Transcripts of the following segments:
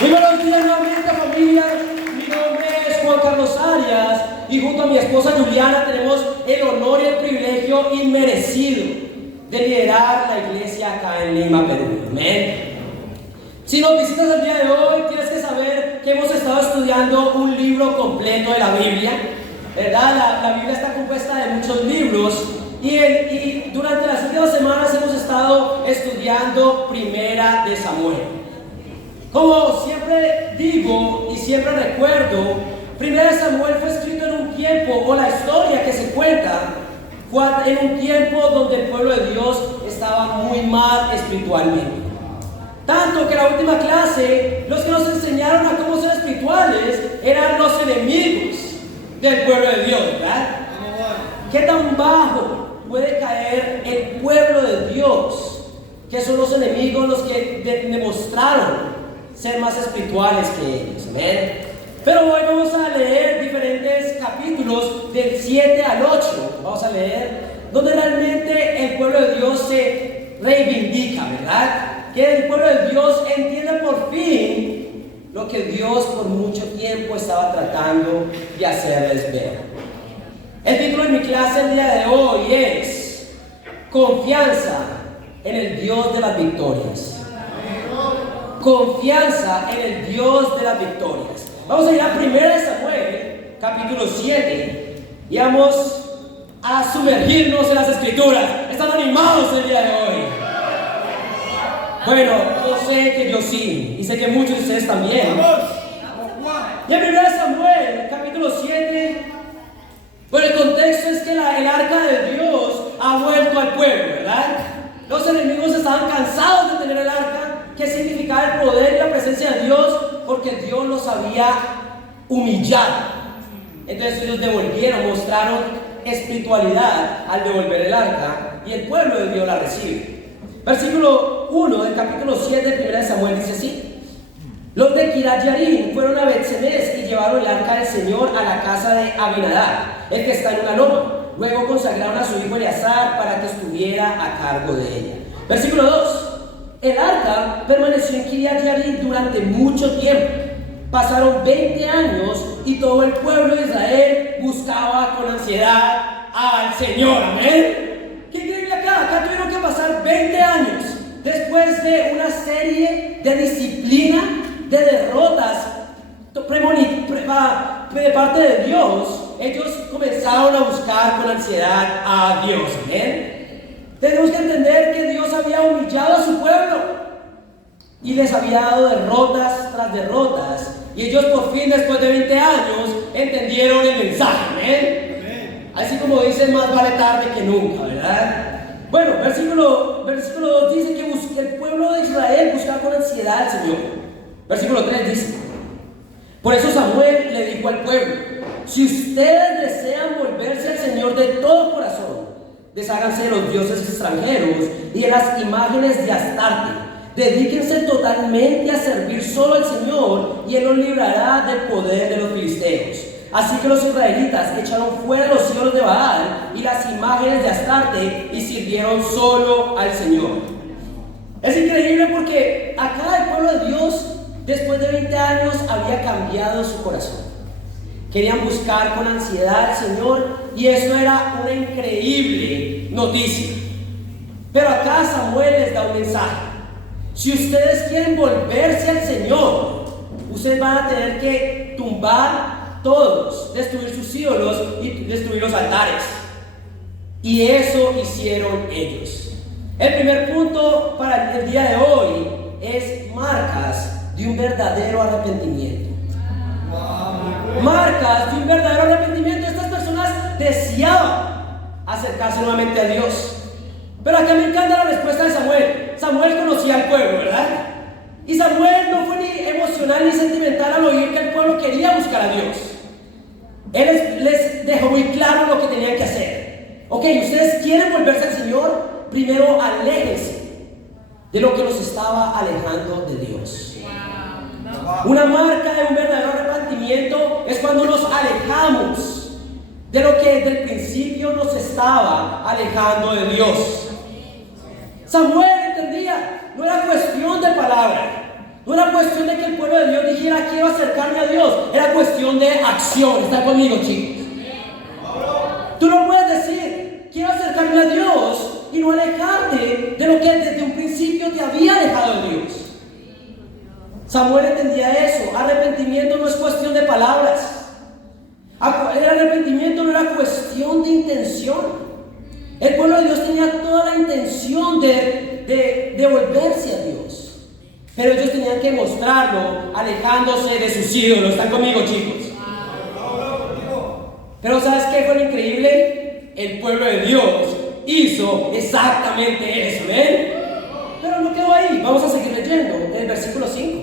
Muy buenos días nuevamente, familia. Mi nombre es Juan Carlos Arias y junto a mi esposa Juliana tenemos el honor y el privilegio inmerecido de liderar la iglesia acá en Lima, Perú. Amén. Si nos visitas el día de hoy, tienes que saber que hemos estado estudiando un libro completo de la Biblia, ¿verdad? La Biblia está compuesta de muchos libros y durante las últimas semanas hemos estado estudiando Primera de Samuel. Como siempre digo y siempre recuerdo, Primera de Samuel fue escrito en un tiempo, o la historia que se cuenta, fue en un tiempo donde el pueblo de Dios estaba muy mal espiritualmente. Tanto que en la última clase, los que nos enseñaron a cómo ser espirituales eran los enemigos del pueblo de Dios, ¿verdad? ¿Qué tan bajo puede caer el pueblo de Dios? Que son los enemigos los que demostraron ser más espirituales que ellos. Amén. Pero hoy vamos a leer diferentes capítulos del 7 al 8. Vamos a leer donde realmente el pueblo de Dios se reivindica, ¿verdad? Que el pueblo de Dios entiende por fin lo que Dios por mucho tiempo estaba tratando de hacerles ver. El título de mi clase el día de hoy es Confianza en el Dios de las victorias. Confianza en el Dios de las victorias. Vamos a ir a 1 Samuel, capítulo 7, y vamos a sumergirnos en las escrituras. ¿Están animados el día de hoy? Bueno, yo sé que yo sí, y sé que muchos de ustedes también. Y en 1 Samuel, capítulo 7, bueno, el contexto es que el arca de Dios ha vuelto al pueblo, ¿verdad? Los enemigos estaban cansados de tener el arca, que significaba el poder y la presencia de Dios, porque Dios los había humillado. Entonces ellos devolvieron, mostraron espiritualidad al devolver el arca, y el pueblo de Dios la recibe. Versículo 1 del capítulo 7 de 1 Samuel dice así: los de Kiriat Yarim fueron a Bet-Semes y llevaron el arca del Señor a la casa de Abinadab, el que está en una loma. Luego consagraron a su hijo Eleazar para que estuviera a cargo de ella. Versículo 2: el arca permaneció en Kiriat Yarim durante mucho tiempo. Pasaron 20 años y todo el pueblo de Israel buscaba con ansiedad al Señor. Amén. ¿Qué increíble acá? Acá tuvieron que pasar 20 años después de una serie de disciplina, de derrotas de parte de Dios. Ellos comenzaron a buscar con ansiedad a Dios. Amén. Tenemos que entender que Dios había humillado a su pueblo y les había dado derrotas tras derrotas, y ellos por fin, después de 20 años, entendieron el mensaje. Amén. Así como dicen, más vale tarde que nunca, ¿verdad? Bueno, versículo 2 dice que el pueblo de Israel buscaba con ansiedad al Señor. Versículo 3 dice: por eso Samuel le dijo al pueblo: si ustedes desean volverse al Señor de todo corazón, desháganse de los dioses extranjeros y de las imágenes de Astarte. Dedíquense totalmente a servir solo al Señor, y Él los librará del poder de los filisteos. Así que los israelitas echaron fuera los ídolos de Baal y las imágenes de Astarte y sirvieron solo al Señor. Es increíble porque acá el pueblo de Dios, después de 20 años, había cambiado su corazón. Querían buscar con ansiedad al Señor, y eso era una increíble noticia. Pero acá Samuel les da un mensaje: si ustedes quieren volverse al Señor, ustedes van a tener que tumbar todos, destruir sus ídolos y destruir los altares. Y eso hicieron ellos. El primer punto para el día de hoy es marcas de un verdadero arrepentimiento. Marcas de un verdadero arrepentimiento. Estas personas deseaban acercarse nuevamente a Dios. Pero acá me encanta la respuesta de Samuel. Samuel conocía al pueblo, ¿verdad? Y Samuel no fue ni emocional ni sentimental al oír que el pueblo quería buscar a Dios. Él les dejó muy claro lo que tenían que hacer. Ok, ustedes quieren volverse al Señor, primero aléjense de lo que los estaba alejando de Dios. Una marca de un verdadero arrepentimiento es cuando nos alejamos de lo que desde el principio nos estaba alejando de Dios. Samuel entendía, no era cuestión de palabra, No era cuestión de que el pueblo de Dios dijera quiero acercarme a Dios, era cuestión de acción. ¿Está conmigo, chicos? Tú no puedes decir quiero acercarme a Dios y no alejarte de lo que desde un principio te había alejado de Dios. Samuel entendía eso. Arrepentimiento no es cuestión de palabras. El arrepentimiento no era cuestión de intención. El pueblo de Dios tenía toda la intención de volverse a Dios, pero ellos tenían que mostrarlo alejándose de sus ídolos. ¿Están conmigo, chicos? Pero ¿sabes qué fue lo increíble? El pueblo de Dios hizo exactamente eso, ¿ven? Pero no quedó ahí. Vamos a seguir leyendo en el versículo 5.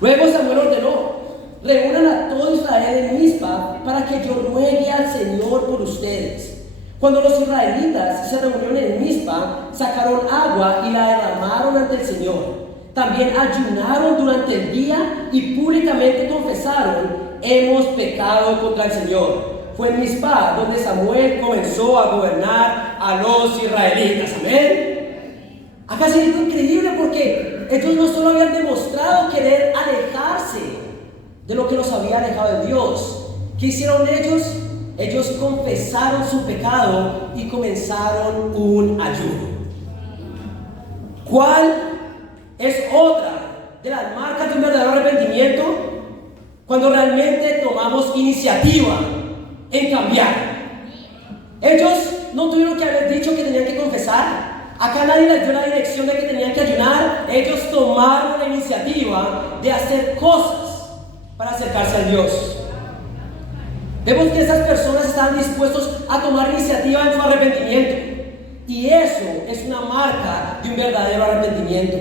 Luego Samuel ordenó: reúnan a todo Israel en Mizpa para que yo ruegue al Señor por ustedes. Cuando los israelitas se reunieron en Mizpa, sacaron agua y la derramaron ante el Señor. También ayunaron durante el día y públicamente confesaron: hemos pecado contra el Señor. Fue en Mizpa donde Samuel comenzó a gobernar a los israelitas. Amén. Acá es algo increíble porque ellos no solo habían demostrado querer alejarse de lo que los había alejado de Dios. ¿Qué hicieron ellos? Ellos confesaron su pecado y comenzaron un ayuno. ¿Cuál es otra de las marcas de un verdadero arrepentimiento? Cuando realmente tomamos iniciativa en cambiar. Ellos no tuvieron que haber dicho que tenían que confesar. Acá nadie les dio la dirección de que tenían que ayunar. Ellos tomaron la iniciativa de hacer cosas para acercarse a Dios. Vemos que esas personas están dispuestos a tomar iniciativa en su arrepentimiento. Y eso es una marca de un verdadero arrepentimiento.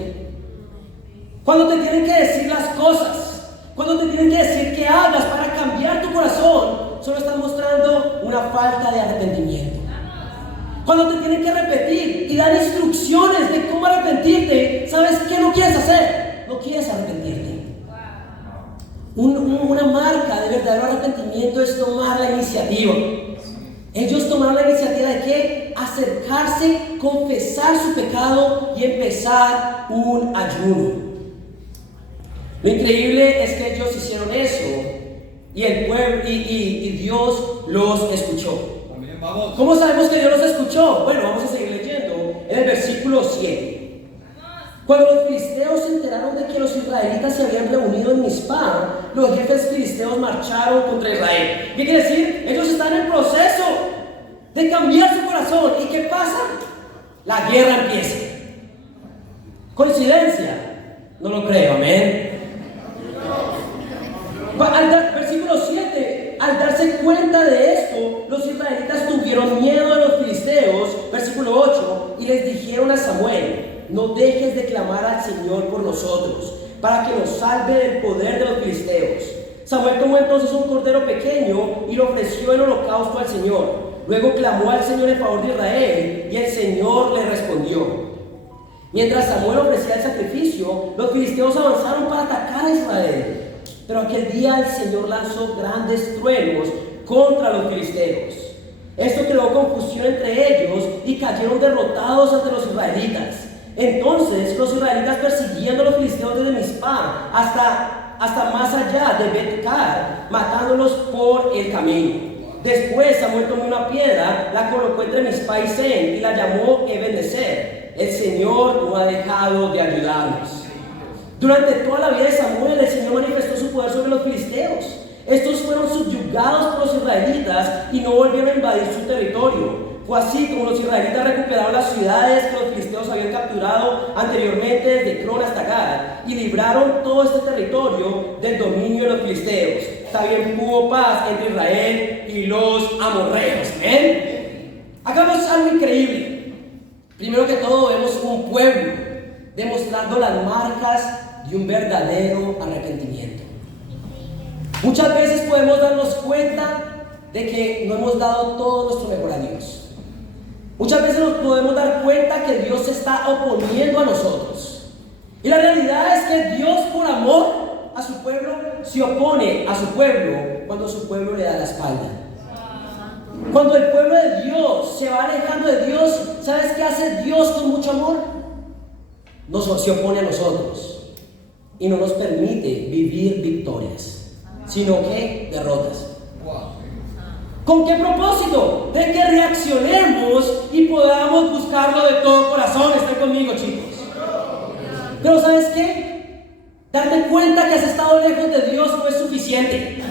Cuando te tienen que decir las cosas, cuando te tienen que decir que hagas para cambiar tu corazón, solo están mostrando una falta de arrepentimiento. Cuando te tienen que repetir y dar instrucciones de cómo arrepentirte, ¿sabes qué no quieres hacer? No quieres arrepentirte. Una marca de verdadero arrepentimiento es tomar la iniciativa. Ellos tomaron la iniciativa de ¿qué? Acercarse, confesar su pecado y empezar un ayuno. Lo increíble es que ellos hicieron eso y el pueblo y Dios los escuchó. ¿Cómo sabemos que Dios los escuchó? Bueno, vamos a seguir leyendo en el versículo 7. Cuando los filisteos se enteraron de que los israelitas se habían reunido en Mizpa, los jefes filisteos marcharon contra Israel. ¿Qué quiere decir? Ellos están en proceso de cambiar su corazón. ¿Y qué pasa? La guerra empieza. ¿Coincidencia? No lo creo, amén. Versículo 7. Al darse cuenta de esto, los israelitas tuvieron miedo de los filisteos. Versículo 8. Y les dijeron a Samuel: no dejes de clamar al Señor por nosotros, para que nos salve del poder de los filisteos. Samuel tomó entonces un cordero pequeño y lo ofreció en holocausto al Señor. Luego clamó al Señor en favor de Israel y el Señor le respondió. Mientras Samuel ofrecía el sacrificio, los filisteos avanzaron para atacar a Israel. Pero aquel día el Señor lanzó grandes truenos contra los filisteos. Esto creó confusión entre ellos y cayeron derrotados ante los israelitas. Entonces los israelitas, persiguiendo a los filisteos desde Mizpa hasta más allá de Bet-Car, matándolos por el camino. Después Samuel tomó una piedra, la colocó entre Mizpa y Sen y la llamó Ebenezer. El Señor no ha dejado de ayudarnos. Durante toda la vida de Samuel, el Señor manifestó su poder sobre los filisteos. Estos fueron subyugados por los israelitas y no volvieron a invadir su territorio. Fue así como los israelitas recuperaron las ciudades que los filisteos habían capturado anteriormente desde Cron hasta Gad y libraron todo este territorio del dominio de los filisteos. También hubo paz entre Israel y los amorreos. Acá vemos algo increíble. Primero que todo vemos un pueblo demostrando las marcas de un verdadero arrepentimiento. Muchas veces podemos darnos cuenta de que no hemos dado todo nuestro mejor a Dios. Muchas veces nos podemos dar cuenta que Dios se está oponiendo a nosotros. Y la realidad es que Dios, por amor a su pueblo, se opone a su pueblo cuando su pueblo le da la espalda. Cuando el pueblo de Dios se va alejando de Dios, ¿sabes qué hace Dios con mucho amor? Se opone a nosotros. y no nos permite vivir victorias, sino que derrotas. ¿Con qué propósito? De que reaccionemos y podamos buscarlo de todo corazón. Están conmigo, chicos. Pero ¿sabes qué? Darte cuenta que has estado lejos de Dios no es suficiente.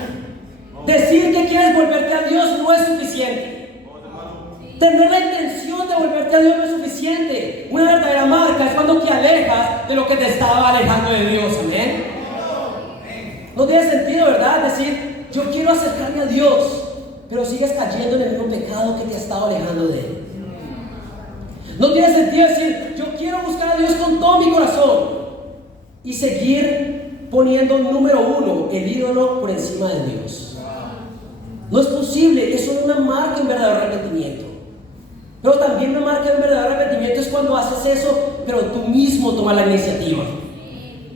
Decir que quieres volverte a Dios no es suficiente. Tener la intención de volverte a Dios no es suficiente. Una verdadera marca es cuando te alejas de lo que te estaba alejando de Dios. Amén. No tiene sentido, ¿verdad? Decir, yo quiero acercarme a Dios, pero sigues cayendo en el mismo pecado que te ha estado alejando de Él. No tiene sentido decir, yo quiero buscar a Dios con todo mi corazón y seguir poniendo número uno el ídolo por encima de Dios. No es posible. Eso es una marca de un verdadero arrepentimiento. Pero también una marca de un verdadero arrepentimiento es cuando haces eso, pero tú mismo tomas la iniciativa.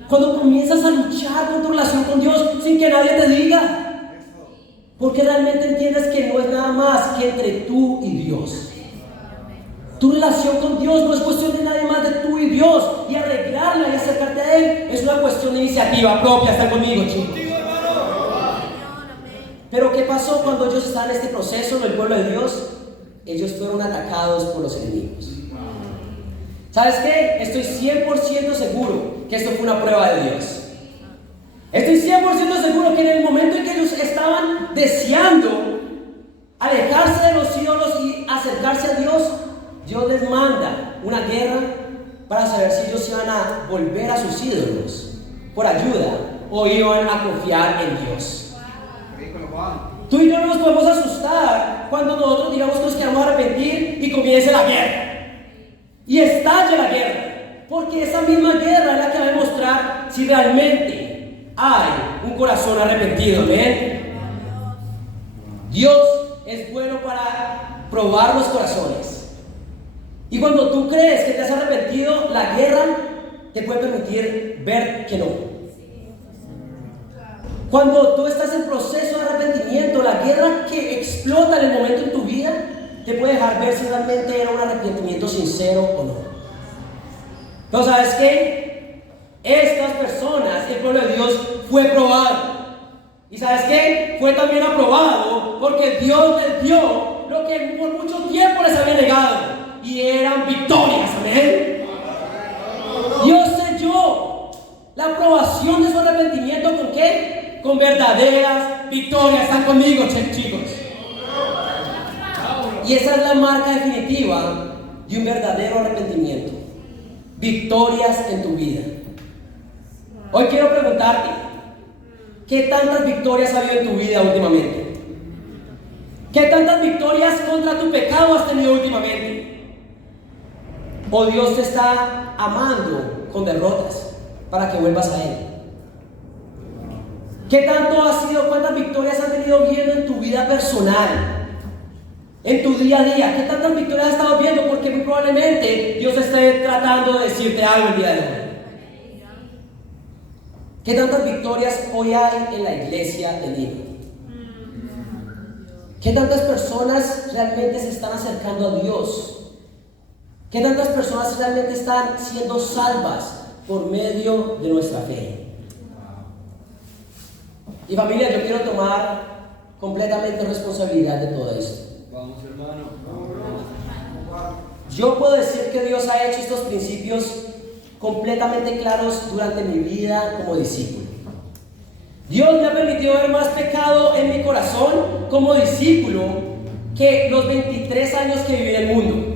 Cuando comienzas a luchar con tu relación con Dios sin que nadie te diga. Porque realmente entiendes que no es nada más que entre tú y Dios. Tu relación con Dios no es cuestión de nadie más de tú y Dios. Y arreglarla y acercarte a Él es una cuestión de iniciativa propia. Está conmigo, chicos. Pero ¿qué pasó cuando ellos estaban en este proceso en el pueblo de Dios? Ellos fueron atacados por los enemigos. ¿Sabes qué? Estoy 100% seguro que esto fue una prueba de Dios. Estoy 100% seguro que en el momento en que ellos estaban deseando alejarse de los ídolos y acercarse a Dios, Dios les manda una guerra para saber si ellos iban a volver a sus ídolos por ayuda o iban a confiar en Dios. Tú y yo no nos podemos asustar cuando nosotros digamos que nos queremos arrepentir y comience la guerra y estalle la guerra, porque esa misma guerra es la que va a demostrar si realmente hay un corazón arrepentido. ¿Ven? Dios es bueno para probar los corazones, y cuando tú crees que te has arrepentido, la guerra te puede permitir ver que no. Cuando tú estás en proceso de arrepentimiento, la guerra que explota en el momento en tu vida te puede dejar ver si realmente era un arrepentimiento sincero o no. Pero ¿sabes qué? Estas personas, el pueblo de Dios, fue probado. ¿Y sabes qué? Fue también aprobado porque Dios les dio lo que por mucho tiempo les había negado, y eran victorias. Amén. Dios selló la aprobación de su arrepentimiento ¿con qué? Con verdaderas victorias. Están conmigo, chicos. Y esa es la marca definitiva de un verdadero arrepentimiento. Victorias en tu vida. Hoy quiero preguntarte, ¿qué tantas victorias ha habido en tu vida últimamente? ¿Qué tantas victorias contra tu pecado has tenido últimamente? ¿O Dios te está amando con derrotas para que vuelvas a Él? ¿Qué tanto has sido, cuántas victorias has tenido viendo en tu vida personal, en tu día a día? ¿Qué tantas victorias has estado viendo? Porque muy probablemente Dios esté tratando de decirte algo el día de hoy. ¿Qué tantas victorias hoy hay en la iglesia de Lima? ¿Qué tantas personas realmente se están acercando a Dios? ¿Qué tantas personas realmente están siendo salvas por medio de nuestra fe? Y familia, yo quiero tomar completamente responsabilidad de todo esto. Vamos, hermano. Yo puedo decir que Dios ha hecho estos principios completamente claros durante mi vida como discípulo. Dios me ha permitido ver más pecado en mi corazón como discípulo que los 23 años que viví en el mundo.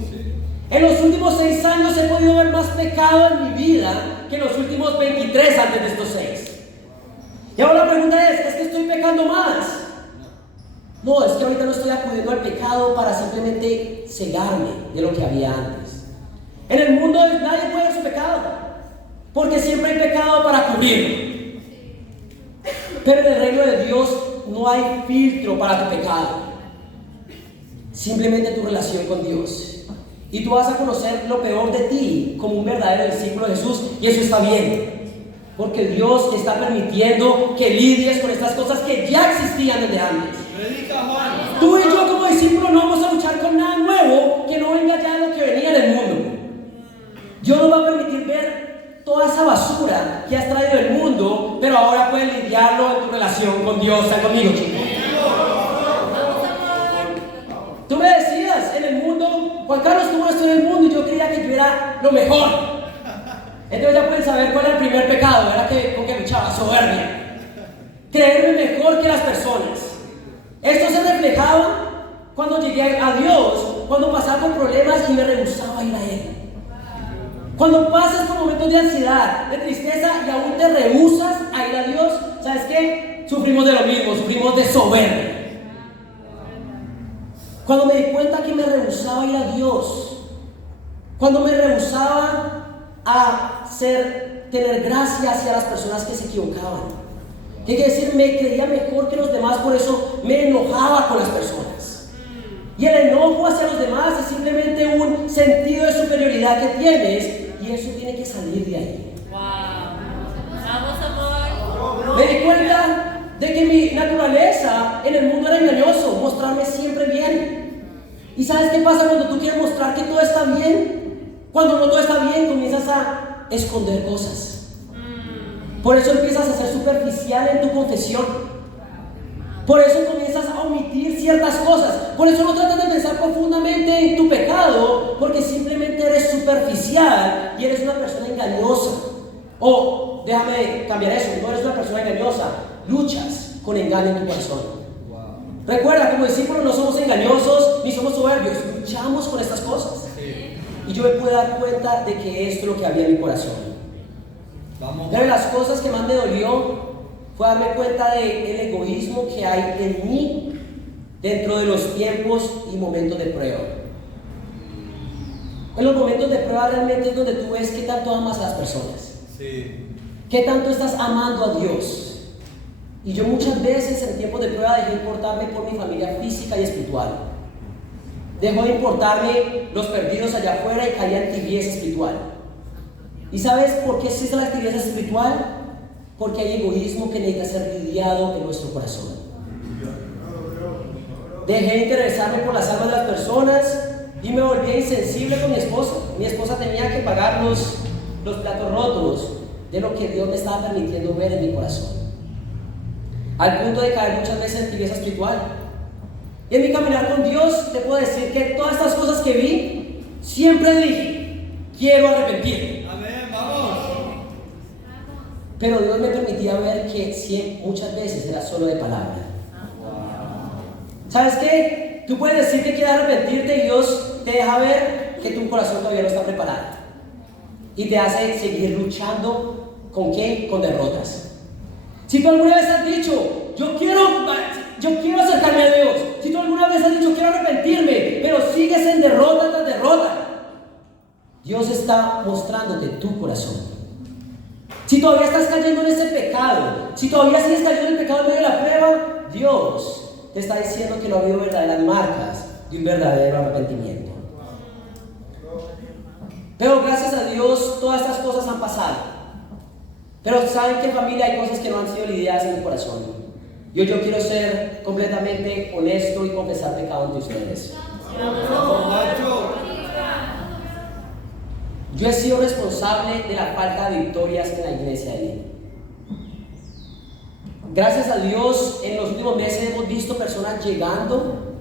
En los últimos 6 años he podido ver más pecado en mi vida que en los últimos 23 antes de estos 6. Y ahora la pregunta es que estoy pecando más? No, es que ahorita no estoy acudiendo al pecado para simplemente cegarme de lo que había antes. En el mundo nadie puede ver su pecado, porque siempre hay pecado para cubrirlo. Pero en el reino de Dios no hay filtro para tu pecado, simplemente tu relación con Dios. Y tú vas a conocer lo peor de ti como un verdadero discípulo de Jesús, y eso está bien. Porque Dios está permitiendo que lidies con estas cosas que ya existían desde antes. Tú y yo como discípulos no vamos a luchar con nada nuevo que no venga ya de lo que venía en el mundo. Dios nos va a permitir ver toda esa basura que has traído del mundo, pero ahora puedes lidiarlo en tu relación con Dios. ¿Están conmigo, chicos? Tú me decías, en el mundo, Juan Carlos, tú no estás en el mundo y yo creía que yo era lo mejor. Entonces ya pueden saber cuál era el primer pecado, era con que luchaba, soberbia. Creerme mejor que las personas. Esto se reflejaba cuando llegué a Dios, cuando pasaba por problemas y me rehusaba a ir a Él. Cuando pasas por momentos de ansiedad, de tristeza y aún te rehusas a ir a Dios, ¿sabes qué? Sufrimos de lo mismo, sufrimos de soberbia. Cuando me di cuenta que me rehusaba a ir a Dios, cuando me rehusaba a tener gracia hacia las personas que se equivocaban. ¿Qué quiere decir? Me creía mejor que los demás, por eso me enojaba con las personas. Y el enojo hacia los demás es simplemente un sentido de superioridad que tienes, y eso tiene que salir de ahí. Wow. Vamos, amor. Me di cuenta de que mi naturaleza en el mundo era engañoso, mostrarme siempre bien. ¿Y sabes qué pasa cuando tú quieres mostrar que todo está bien? Cuando no todo está bien, comienzas a esconder cosas. Por eso empiezas a ser superficial en tu confesión. Por eso comienzas a omitir ciertas cosas. Por eso no tratas de pensar profundamente en tu pecado, porque simplemente eres superficial y eres una persona engañosa. O, déjame cambiar eso, no eres una persona engañosa, luchas con engaño en tu corazón. Recuerda, como discípulos no somos engañosos ni somos soberbios, luchamos con estas cosas. Y yo me pude dar cuenta de que esto es lo que había en mi corazón. Una de las cosas que más me dolió fue darme cuenta del egoísmo que hay en mí dentro de los tiempos y momentos de prueba. En los momentos de prueba realmente es donde tú ves qué tanto amas a las personas. Sí. ¿Qué tanto estás amando a Dios? Y yo muchas veces en tiempos de prueba dejé de importarme por mi familia física y espiritual. Dejó de importarme los perdidos allá afuera y caía en tibieza espiritual. ¿Y sabes por qué existe la tibieza espiritual? Porque hay egoísmo que necesita ser lidiado en nuestro corazón. Dejé de interesarme por las almas de las personas y me volví insensible con mi esposa. Mi esposa tenía que pagar los platos rotos de lo que Dios me estaba permitiendo ver en mi corazón. Al punto de caer muchas veces en tibieza espiritual. Y en mi caminar con Dios te puedo decir que todas estas cosas que vi, siempre dije, quiero arrepentirme. Amén, vamos. Pero Dios me permitía ver que muchas veces era solo de palabra. ¿Sabes qué? Tú puedes decir que quieres arrepentirte y Dios te deja ver que tu corazón todavía no está preparado. Y te hace seguir luchando ¿con qué? Con derrotas. Si tú alguna vez has dicho, yo quiero acercarme a Dios. Si tú alguna vez has dicho, quiero arrepentirme, pero sigues en derrota tras derrota, Dios está mostrándote tu corazón. Si todavía estás cayendo en ese pecado, si todavía sigues cayendo en el pecado en medio de la prueba, Dios te está diciendo que no ha habido verdaderas marcas de un verdadero arrepentimiento. Pero gracias a Dios todas estas cosas han pasado. Pero saben que, familia, hay cosas que no han sido lidiadas en mi corazón. Yo quiero ser completamente honesto y confesar pecado ante ustedes. Yo he sido responsable de la falta de victorias en la iglesia de Él. Gracias a Dios, en los últimos meses hemos visto personas llegando,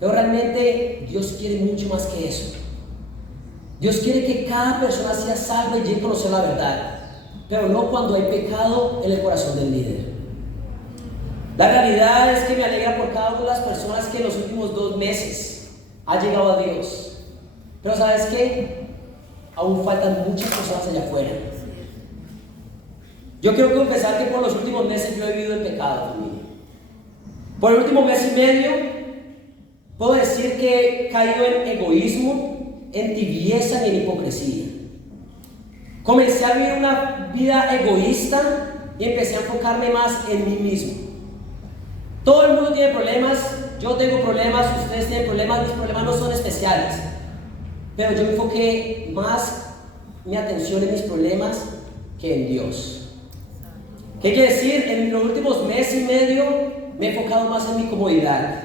pero realmente Dios quiere mucho más que eso. Dios quiere que cada persona sea salva y llegue a conocer la verdad, pero no cuando hay pecado en el corazón del líder. La realidad es que me alegra por cada una de las personas que en los últimos 2 meses ha llegado a Dios. Pero ¿sabes qué? Aún faltan muchas personas allá afuera. Yo quiero confesar que por los últimos meses yo he vivido en pecado, familia. Por el último mes y medio puedo decir que he caído en egoísmo, en tibieza y en hipocresía. Comencé a vivir una vida egoísta y empecé a enfocarme más en mí mismo. Todo el mundo tiene problemas, yo tengo problemas, ustedes tienen problemas, mis problemas no son especiales. Pero yo enfoqué más mi atención en mis problemas que en Dios. ¿Qué quiere decir? En los últimos mes y medio me he enfocado más en mi comodidad.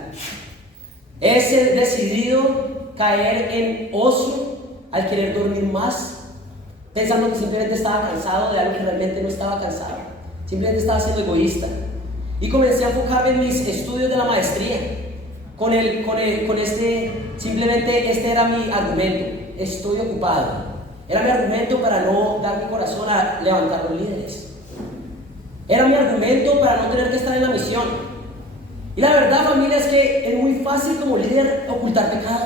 He decidido caer en ocio al querer dormir más, pensando que simplemente estaba cansado de algo que realmente no estaba cansado, simplemente estaba siendo egoísta. Y comencé a enfocarme en mis estudios de la maestría. Simplemente este era mi argumento: estoy ocupado. Era mi argumento para no dar mi corazón a levantar los líderes. Era mi argumento para no tener que estar en la misión. Y la verdad, familia, es que es muy fácil como líder ocultar pecado.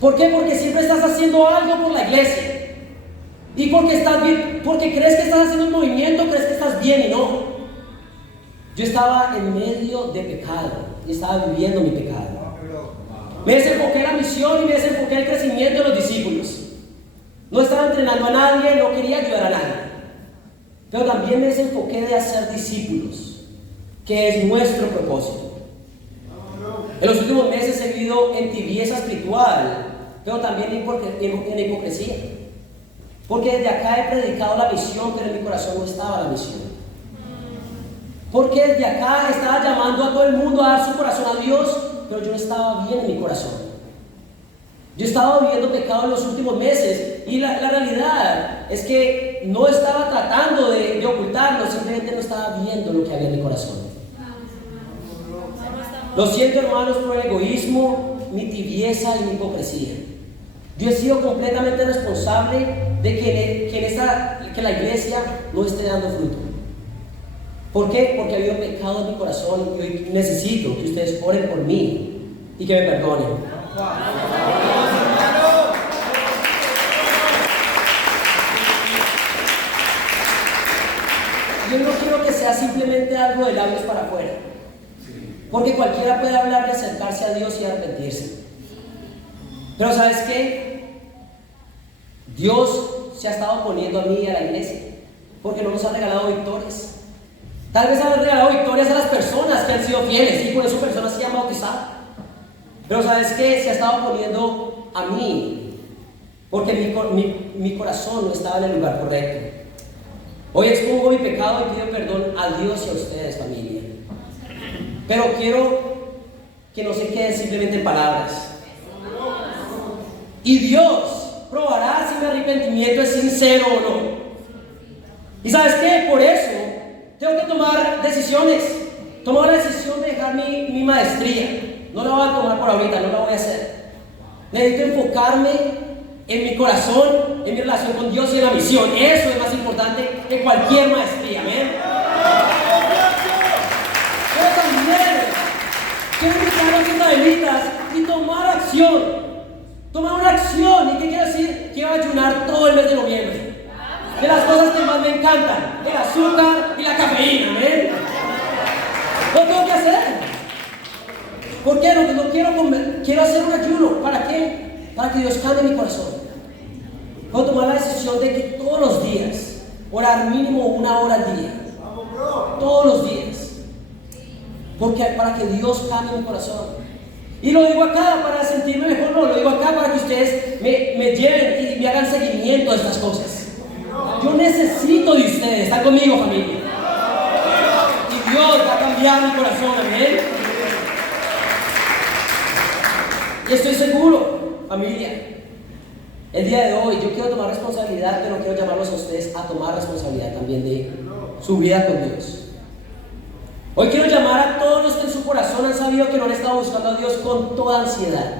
¿Por qué? Porque siempre estás haciendo algo por la iglesia. Y porque crees que estás haciendo un movimiento, crees que estás bien y no. Yo estaba en medio de pecado y estaba viviendo mi pecado. Me desenfoqué en la misión y me desenfoqué en el crecimiento de los discípulos. No estaba entrenando a nadie, no quería ayudar a nadie. Pero también me desenfoqué de hacer discípulos, que es nuestro propósito. En los últimos meses he vivido en tibieza espiritual, pero también en hipocresía. Porque desde acá he predicado la misión, pero en mi corazón no estaba la misión. Porque desde acá estaba llamando a todo el mundo a dar su corazón a Dios, pero yo no estaba bien en mi corazón. Yo estaba viviendo pecado en los últimos meses y la realidad es que no estaba tratando de ocultarlo, simplemente no estaba viendo lo que había en mi corazón. Lo siento, hermanos, por el egoísmo, mi tibieza y mi hipocresía. Yo he sido completamente responsable de que la iglesia no esté dando fruto. ¿Por qué? Porque ha habido pecado en mi corazón y hoy necesito que ustedes oren por mí y que me perdonen. Yo no quiero que sea simplemente algo de labios para afuera, porque cualquiera puede hablar de acercarse a Dios y arrepentirse. Pero ¿sabes qué? Dios se ha estado poniendo a mí y a la iglesia porque no nos ha regalado victorias. Tal vez ha regalado victorias a las personas que han sido fieles y por eso personas se han bautizado. Pero ¿sabes qué? Se ha estado poniendo a mí porque mi corazón no estaba en el lugar correcto. Hoy expongo mi pecado y pido perdón a Dios y a ustedes, familia. Pero quiero que no se queden simplemente en palabras. Y Dios probará si mi arrepentimiento es sincero o no. ¿Y sabes qué? Por eso tengo que tomar decisiones. Tomar la decisión de dejar mi maestría. No la voy a tomar por ahorita, no la voy a hacer. Necesito enfocarme en mi corazón, en mi relación con Dios y en la misión. Eso es más importante que cualquier maestría. Amén. Pero también quiero invitar a los israelitas y tomar acción. Tomar una acción. ¿Y qué quiere decir? Quiero ayunar todo el mes de noviembre. De las cosas que más me encantan, el azúcar y la cafeína. ¿Amén? Lo tengo que hacer. ¿Por qué? No quiero hacer un ayuno. ¿Para qué? Para que Dios cambie mi corazón. Puedo tomar la decisión de que todos los días, orar mínimo 1 hora al día. Todos los días. Porque para que Dios cambie mi corazón. Y lo digo acá para sentirme mejor, no, lo digo acá para que ustedes me lleven y me hagan seguimiento de estas cosas. Yo necesito de ustedes. ¿Están conmigo, familia? Y Dios va a cambiar mi corazón. Amén. Y estoy seguro, familia, el día de hoy yo quiero tomar responsabilidad, pero quiero llamarlos a ustedes a tomar responsabilidad también de su vida con Dios. Hoy quiero llamar a todos los que en su corazón han sabido que no han estado buscando a Dios con toda ansiedad.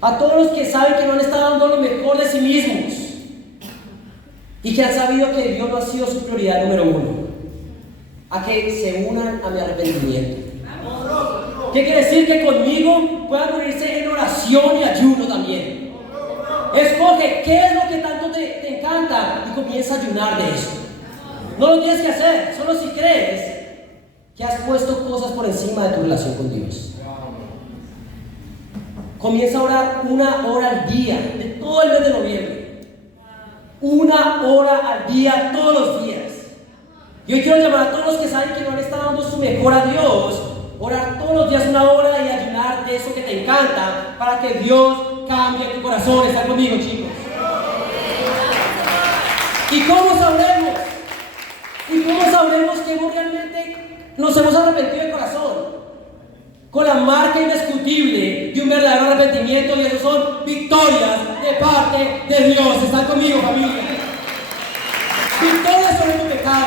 A todos los que saben que no han estado dando lo mejor de sí mismos y que han sabido que Dios no ha sido su prioridad número 1. A que se unan a mi arrepentimiento. ¿Qué quiere decir? Que conmigo puedan unirse en oración y ayuno también. Escoge qué es lo que tanto te encanta y comienza a ayunar de eso. No lo tienes que hacer, solo si crees que has puesto cosas por encima de tu relación con Dios. Comienza a orar 1 hora al día, de todo el mes de noviembre. 1 hora al día, todos los días. Y hoy quiero llamar a todos los que saben que no le están dando su mejor a Dios, orar todos los días 1 hora y ayunar de eso que te encanta, para que Dios cambie tu corazón. ¿Están conmigo, chicos? ¿Y cómo sabremos? ¿Y cómo sabremos que realmente nos hemos arrepentido de corazón? Con la marca indiscutible de un verdadero arrepentimiento, y eso son victorias de parte de Dios. ¿Están conmigo, familia? Victoria sobre tu pecado,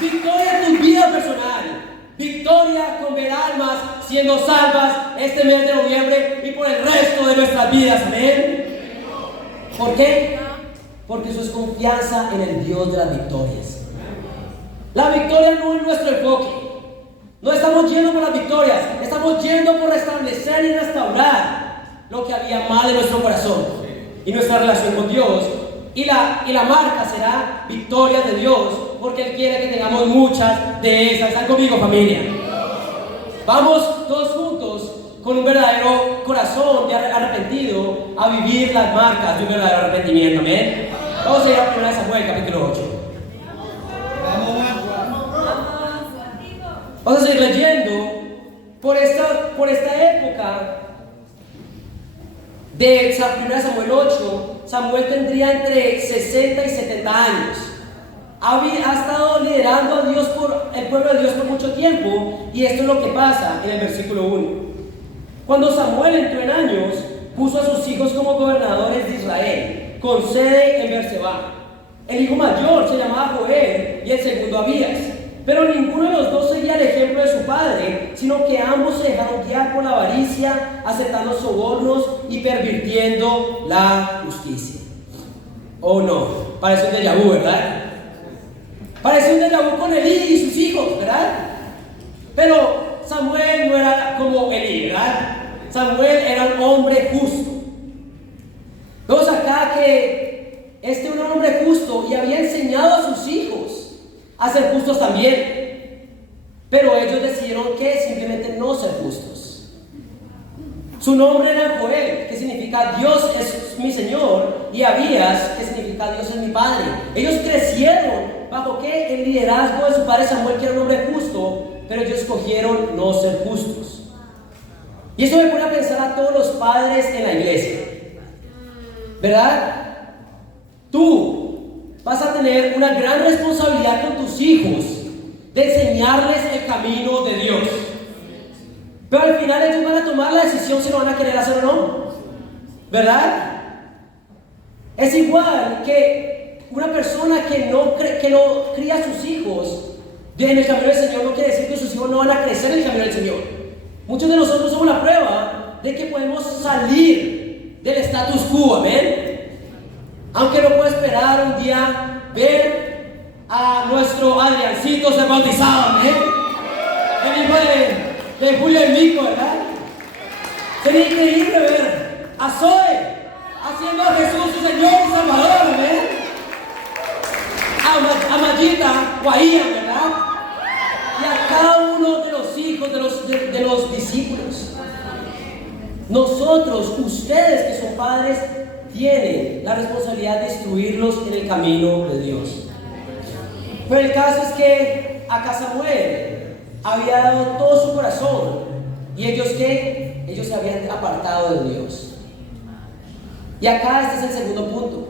victoria en tu vida personal, victoria con ver almas siendo salvas este mes de noviembre y por el resto de nuestras vidas. Amén. ¿Por qué? Porque eso es confianza en el Dios de las victorias. La victoria no es nuestro enfoque. No estamos yendo por las victorias, estamos yendo por restablecer y restaurar lo que había mal en nuestro corazón y nuestra relación con Dios. Y la marca será victorias de Dios, porque Él quiere que tengamos muchas de esas. ¿Están conmigo, familia? Vamos todos juntos con un verdadero corazón de arrepentido a vivir las marcas de un verdadero arrepentimiento. Amén. Vamos a ir a 1 Samuel capítulo 8. Vamos a seguir leyendo. Por esta época de 1 Samuel 8, Samuel tendría entre 60 y 70 años. Ha estado liderando a Dios el pueblo de Dios por mucho tiempo, y esto es lo que pasa en el versículo 1. Cuando Samuel entró en años, puso a sus hijos como gobernadores de Israel, con sede en Berseba. El hijo mayor se llamaba Joel y el segundo Abías. Pero ninguno de los dos seguía el ejemplo de su padre, sino que ambos se dejaron guiar por la avaricia, aceptando sobornos y pervirtiendo la justicia. Oh no, parece un déjà vu, ¿verdad? Parece un déjà vu con Elí y sus hijos, ¿verdad? Pero Samuel no era como Elí, ¿verdad? Samuel era un hombre justo. Vemos acá que este era un hombre justo y había enseñado a sus hijos a ser justos también, pero ellos decidieron que simplemente no ser justos. Su nombre era Joel, que significa Dios es mi Señor, y Abías, que significa Dios es mi Padre. Ellos crecieron bajo ¿qué? El liderazgo de su padre Samuel, que era un hombre justo, pero ellos escogieron no ser justos. Y eso me pone a pensar a todos los padres en la iglesia, ¿verdad? Tú vas a tener una gran responsabilidad con tus hijos de enseñarles el camino de Dios. Pero al final ellos van a tomar la decisión si lo van a querer hacer o no, ¿verdad? Es igual que una persona que no cría a sus hijos en el camino del Señor, no quiere decir que sus hijos no van a crecer en el camino del Señor. Muchos de nosotros somos la prueba de que podemos salir del status quo, amén. Aunque no puedo esperar un día ver a nuestro Adriancito ser bautizado, amén. El hijo de Julio y Mico, ¿verdad? Sería increíble ver a Zoe haciendo a Jesús su Señor y Salvador, amén. A Mayita o a Ian, ¿verdad? Y a cada uno de los hijos de los discípulos. Nosotros, ustedes que son padres, tienen la responsabilidad de instruirlos en el camino de Dios. Pero el caso es que acá Samuel había dado todo su corazón, y ellos ¿qué? Ellos se habían apartado de Dios. Y acá este es el segundo punto,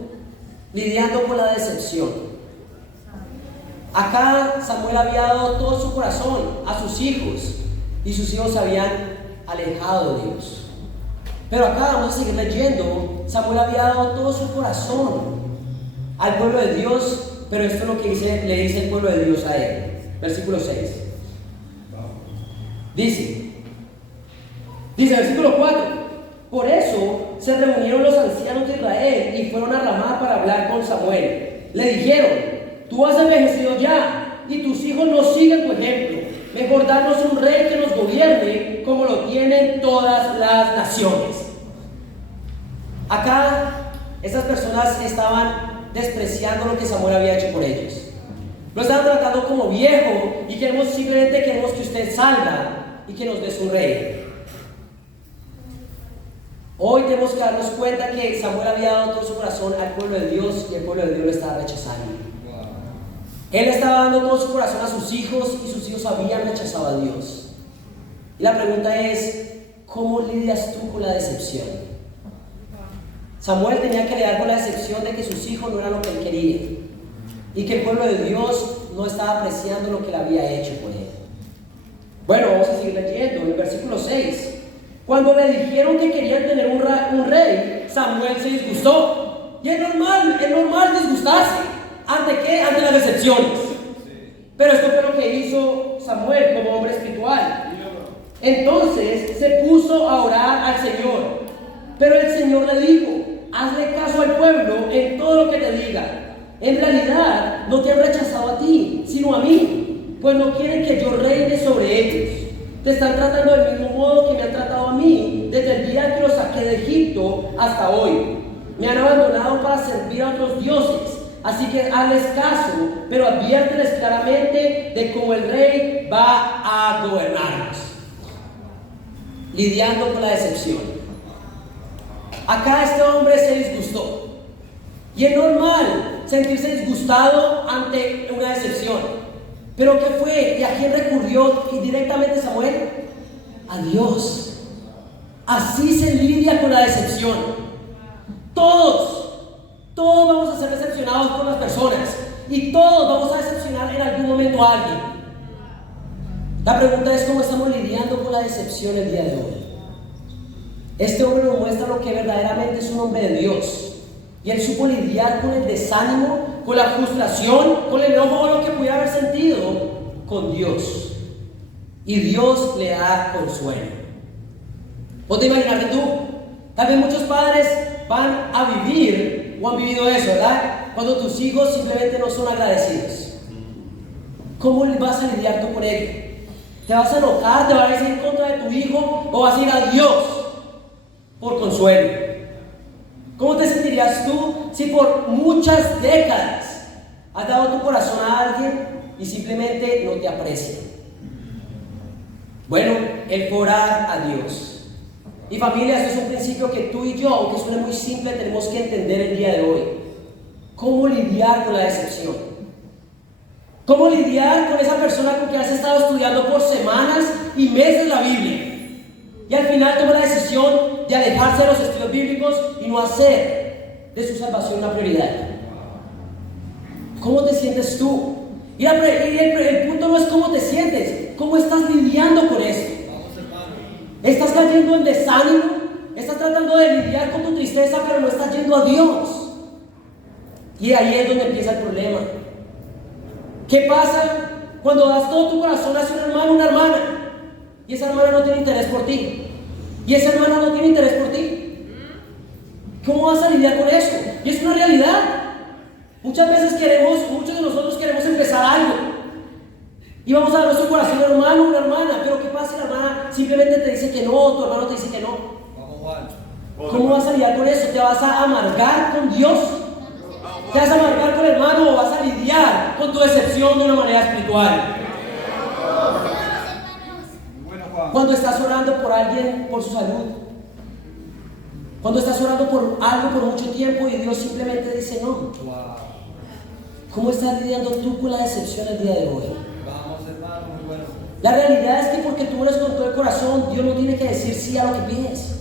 lidiando con la decepción. Acá Samuel había dado todo su corazón a sus hijos, y sus hijos se habían alejado de Dios. Pero acá vamos a seguir leyendo. Samuel había dado todo su corazón al pueblo de Dios, pero esto es lo que le dice el pueblo de Dios a él. Versículo 6. Dice versículo 4: por eso se reunieron los ancianos de Israel y fueron a Ramá para hablar con Samuel. Le dijeron: tú has envejecido ya y tus hijos no siguen tu ejemplo. Mejor darnos un rey que nos gobierne como lo tienen todas las naciones. Acá estas personas estaban despreciando lo que Samuel había hecho por ellos. Lo estaban tratando como viejo y simplemente queremos que usted salga y que nos des un rey. Hoy tenemos que darnos cuenta que Samuel había dado todo su corazón al pueblo de Dios, y el pueblo de Dios lo estaba rechazando. Él estaba dando todo su corazón a sus hijos, y sus hijos habían rechazado a Dios. Y la pregunta es: ¿cómo lidias tú con la decepción? Samuel tenía que lidiar con la decepción de que sus hijos no eran lo que él quería, y que el pueblo de Dios no estaba apreciando lo que él había hecho por él. Bueno, vamos a seguir leyendo en el versículo 6. Cuando le dijeron que querían tener un rey, Samuel se disgustó. Y es normal disgustarse. ¿Ante qué? Ante las decepciones. Pero esto fue lo que hizo Samuel como hombre espiritual. Entonces se puso a orar al Señor. Pero el Señor le dijo: hazle caso al pueblo en todo lo que te diga. En realidad no te han rechazado a ti, sino a mí, pues no quieren que yo reine sobre ellos. Te están tratando del mismo modo que me han tratado a mí desde el día que los saqué de Egipto hasta hoy. Me han abandonado para servir a otros dioses. Así que hazles caso, pero adviérteles claramente de cómo el rey va a gobernarnos. Lidiando con la decepción. Acá este hombre se disgustó. Y es normal sentirse disgustado ante una decepción. ¿Pero qué fue? ¿Y a quién recurrió directamente Samuel? A Dios. Así se lidia con la decepción. Todos vamos a ser decepcionados por las personas. Y todos vamos a decepcionar en algún momento a alguien. La pregunta es: ¿cómo estamos lidiando con la decepción el día de hoy? Este hombre nos muestra lo que verdaderamente es un hombre de Dios. Y él supo lidiar con el desánimo, con la frustración, con el enojo o lo que pudiera haber sentido con Dios. Y Dios le da consuelo. ¿Vos te imaginas que tú? Tal vez muchos padres van a vivir o han vivido eso, ¿verdad? Cuando tus hijos simplemente no son agradecidos. ¿Cómo vas a lidiar tú con ello? ¿Te vas a enojar? ¿Te vas a ir en contra de tu hijo? ¿O vas a ir a Dios por consuelo? ¿Cómo te sentirías tú si por muchas décadas has dado tu corazón a alguien y simplemente no te aprecia? Bueno, él fue a orar a Dios. Y familia, esto es un principio que tú y yo, aunque suene muy simple, tenemos que entender el día de hoy. ¿Cómo lidiar con la decepción? ¿Cómo lidiar con esa persona con quien has estado estudiando por semanas y meses la Biblia? Y al final toma la decisión de alejarse de los estudios bíblicos y no hacer de su salvación una prioridad. ¿Cómo te sientes tú? Y el punto no es cómo te sientes, cómo estás lidiando con esto. ¿Estás cayendo en desánimo? ¿Estás tratando de lidiar con tu tristeza, pero no estás yendo a Dios? Y ahí es donde empieza el problema. ¿Qué pasa cuando das todo tu corazón hacia un hermano o una hermana y esa hermana no tiene interés por ti? Y ese hermano no tiene interés por ti. ¿Cómo vas a lidiar con eso? Y es una realidad. Muchas veces muchos de nosotros queremos empezar algo y vamos a dar nuestro corazón a un hermano o una hermana. Pero ¿qué pasa si la hermana simplemente te dice que no, tu hermano te dice que no? ¿Cómo vas a lidiar con eso? ¿Te vas a amargar con Dios? ¿Te vas a amargar con el hermano o vas a lidiar con tu decepción de una manera espiritual? Cuando estás orando por alguien, por su salud, cuando estás orando por algo por mucho tiempo y Dios simplemente dice no. ¿Cómo estás lidiando tú con la decepción el día de hoy? La realidad es que porque tú eres con todo el corazón, Dios no tiene que decir sí a lo que pides.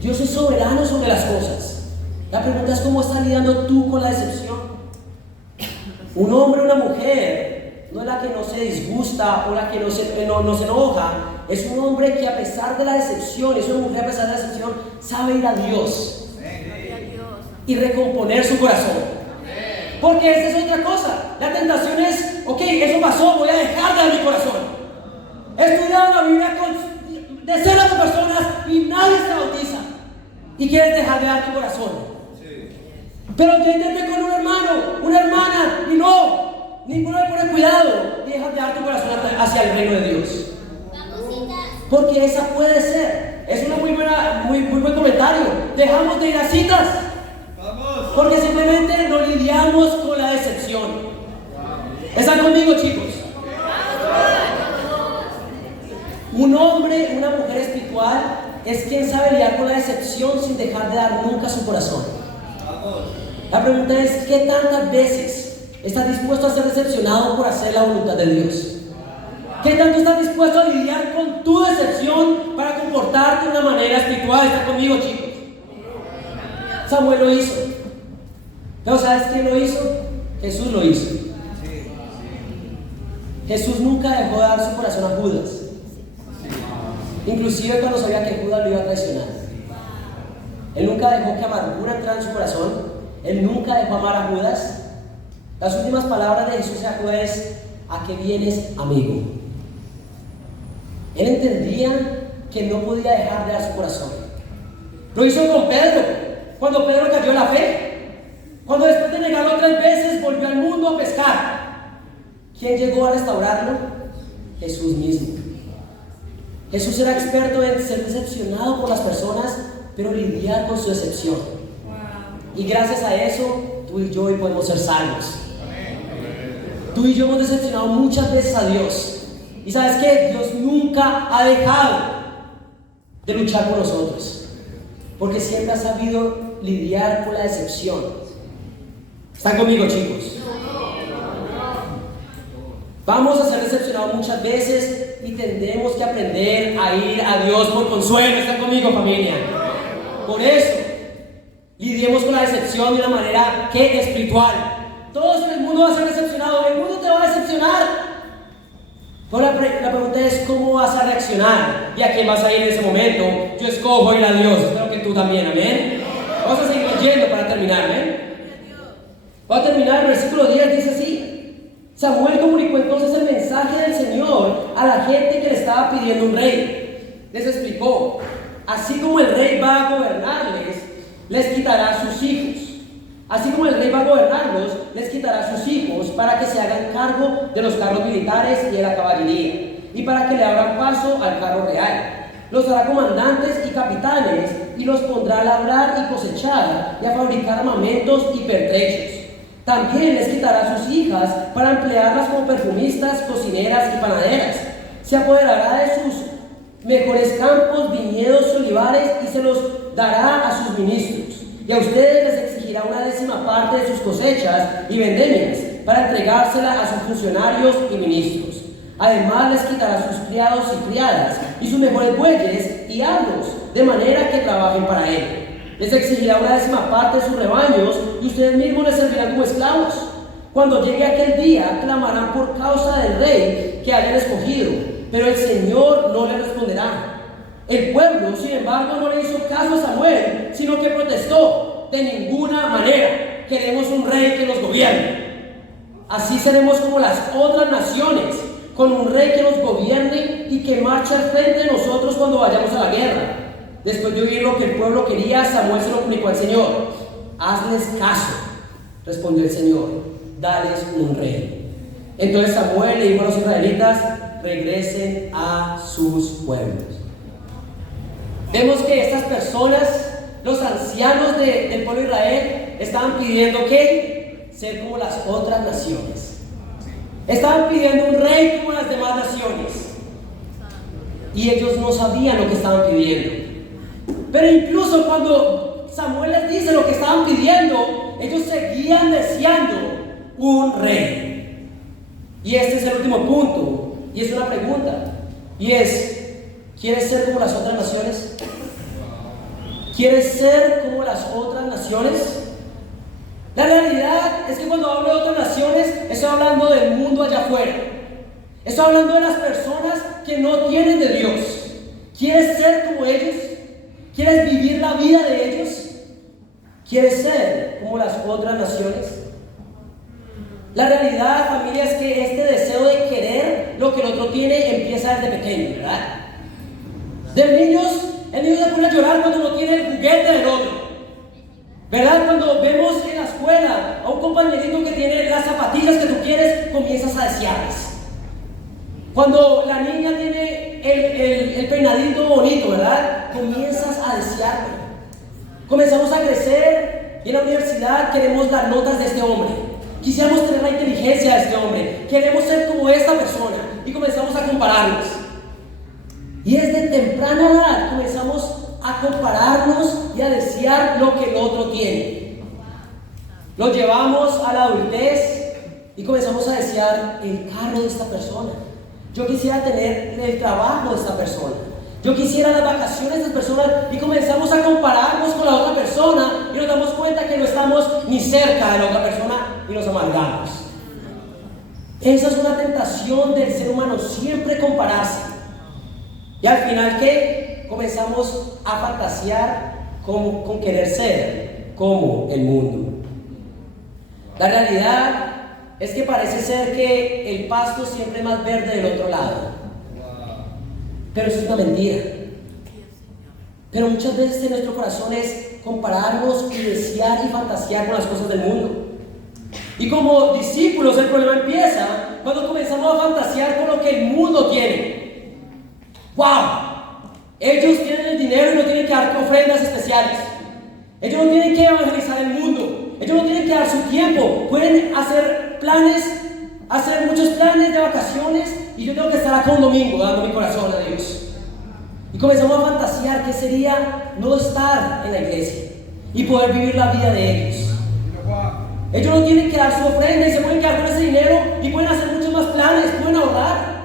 Dios es soberano sobre las cosas. La pregunta es: ¿cómo estás lidiando tú con la decepción? Un hombre o una mujer no es la que no se disgusta o la que no se enoja. Es un hombre que a pesar de la decepción, es una mujer a pesar de la decepción, sabe ir a Dios y recomponer su corazón. Porque esa es otra cosa. La tentación es: ok, eso pasó, voy a dejar de dar mi corazón. He estudiado la Biblia con decenas de personas y nadie se bautiza. Y quieres dejar de dar tu corazón. Pero yo intenté con un hermano, una hermana, y no, ninguno le pone cuidado y dejas de dar tu corazón hacia el reino de Dios. Porque esa puede ser. Es una muy buen comentario. Dejamos de ir a citas porque simplemente no lidiamos con la decepción. ¿Están conmigo, chicos? Un hombre, una mujer espiritual es quien sabe lidiar con la decepción sin dejar de dar nunca su corazón. La pregunta es: ¿qué tantas veces estás dispuesto a ser decepcionado por hacer la voluntad de Dios? ¿Qué tanto estás dispuesto a lidiar con tu decepción para comportarte de una manera espiritual? ¿Están conmigo, chicos? Samuel lo hizo. Pero ¿sabes quién lo hizo? Jesús lo hizo. Jesús nunca dejó de dar su corazón a Judas. Inclusive cuando sabía que Judas lo iba a traicionar. Él nunca dejó que amargura entrara en su corazón. Él nunca dejó amar a Judas. Las últimas palabras de Jesús a Judas es: ¿a qué vienes, amigo? Él entendía que no podía dejar de dar su corazón. Lo hizo con Pedro, cuando Pedro cayó en la fe. Cuando después de negarlo 3 veces volvió al mundo a pescar. ¿Quién llegó a restaurarlo? Jesús mismo. Jesús era experto en ser decepcionado por las personas, pero lidiar con su decepción. Y gracias a eso, tú y yo hoy podemos ser salvos. Tú y yo hemos decepcionado muchas veces a Dios. Y sabes qué, Dios nunca ha dejado de luchar por nosotros, porque siempre ha sabido lidiar con la decepción. ¿Están conmigo, chicos? Vamos a ser decepcionados muchas veces y tendremos que aprender a ir a Dios por consuelo. ¿Están conmigo, familia? Por eso, lidiemos con la decepción de una manera que espiritual. Todos en el mundo van a ser decepcionados. El mundo te va a decepcionar. Pero la pregunta es: ¿cómo vas a reaccionar? ¿Y a quién vas a ir en ese momento? Yo escojo ir a Dios. Espero que tú también, amén. Vamos a seguir leyendo para terminar, amén. Va a terminar el versículo 10, dice así: Samuel comunicó entonces el mensaje del Señor a la gente que le estaba pidiendo un rey. Les explicó: así como el rey va a gobernarles, les quitará sus hijos. Así como el rey va a gobernarlos, les quitará sus hijos para que se hagan cargo de los carros militares y de la caballería, y para que le abran paso al carro real. Los hará comandantes y capitanes, y los pondrá a labrar y cosechar, y a fabricar armamentos y pertrechos. También les quitará sus hijas para emplearlas como perfumistas, cocineras y panaderas. Se apoderará de sus mejores campos, viñedos y olivares, y se los dará a sus ministros. Y a ustedes les exigirá una 10ª parte de sus cosechas y vendemias para entregársela a sus funcionarios y ministros. Además les quitará sus criados y criadas y sus mejores bueyes y asnos, de manera que trabajen para él. Les exigirá una 10ª parte de sus rebaños y ustedes mismos les servirán como esclavos. Cuando llegue aquel día, clamarán por causa del rey que hayan escogido, pero el Señor no les responderá. El pueblo, sin embargo, no le hizo caso a Samuel, sino que protestó: de ninguna manera queremos un rey que nos gobierne. Así seremos como las otras naciones, con un rey que nos gobierne y que marche al frente de nosotros cuando vayamos a la guerra. Después de oír lo que el pueblo quería, Samuel se lo comunicó al Señor. Hazles caso, respondió el Señor, dales un rey. Entonces Samuel le dijo a los israelitas: regresen a sus pueblos. Vemos que estas personas, los ancianos del pueblo de Israel, estaban pidiendo ¿qué? Ser como las otras naciones. Estaban pidiendo un rey como las demás naciones. Y ellos no sabían lo que estaban pidiendo. Pero incluso cuando Samuel les dice lo que estaban pidiendo, ellos seguían deseando un rey. Y este es el último punto, y es una pregunta, y es: ¿quieres ser como las otras naciones? ¿Quieres ser como las otras naciones? La realidad es que cuando hablo de otras naciones, estoy hablando del mundo allá afuera. Estoy hablando de las personas que no tienen de Dios. ¿Quieres ser como ellos? ¿Quieres vivir la vida de ellos? ¿Quieres ser como las otras naciones? La realidad, familia, es que este deseo de querer lo que el otro tiene empieza desde pequeño, ¿verdad? El niño se pone a llorar cuando no tiene el juguete del otro, ¿verdad? Cuando vemos en la escuela a un compañerito que tiene las zapatillas que tú quieres, comienzas a desearlas. Cuando la niña tiene el peinadito bonito, ¿verdad? Comienzas a desearlo. Comenzamos a crecer y en la universidad queremos las notas de este hombre. Quisiéramos tener la inteligencia de este hombre. Queremos ser como esta persona y comenzamos a compararnos. Y desde temprana edad comenzamos a compararnos y a desear lo que el otro tiene. Lo llevamos a la adultez y comenzamos a desear el carro de esta persona. Yo quisiera tener el trabajo de esta persona. Yo quisiera las vacaciones de esta persona, y comenzamos a compararnos con la otra persona y nos damos cuenta que no estamos ni cerca de la otra persona y nos amargamos. Esa es una tentación del ser humano, siempre compararse. Y al final, ¿qué? Comenzamos a fantasear con querer ser como el mundo. La realidad es que parece ser que el pasto siempre es más verde del otro lado. Pero eso es una mentira. Pero muchas veces en nuestro corazón es compararnos y desear y fantasear con las cosas del mundo. Y como discípulos el problema empieza cuando comenzamos a fantasear con lo que el mundo tiene. ¡Wow! Ellos tienen el dinero y no tienen que dar ofrendas especiales. Ellos no tienen que evangelizar el mundo. Ellos no tienen que dar su tiempo. Pueden hacer planes, hacer muchos planes de vacaciones, y yo tengo que estar acá un domingo dando mi corazón a Dios. Y comenzamos a fantasear qué sería no estar en la iglesia y poder vivir la vida de ellos. Ellos no tienen que dar su ofrenda y se pueden quedar con ese dinero y pueden hacer muchos más planes, pueden ahorrar.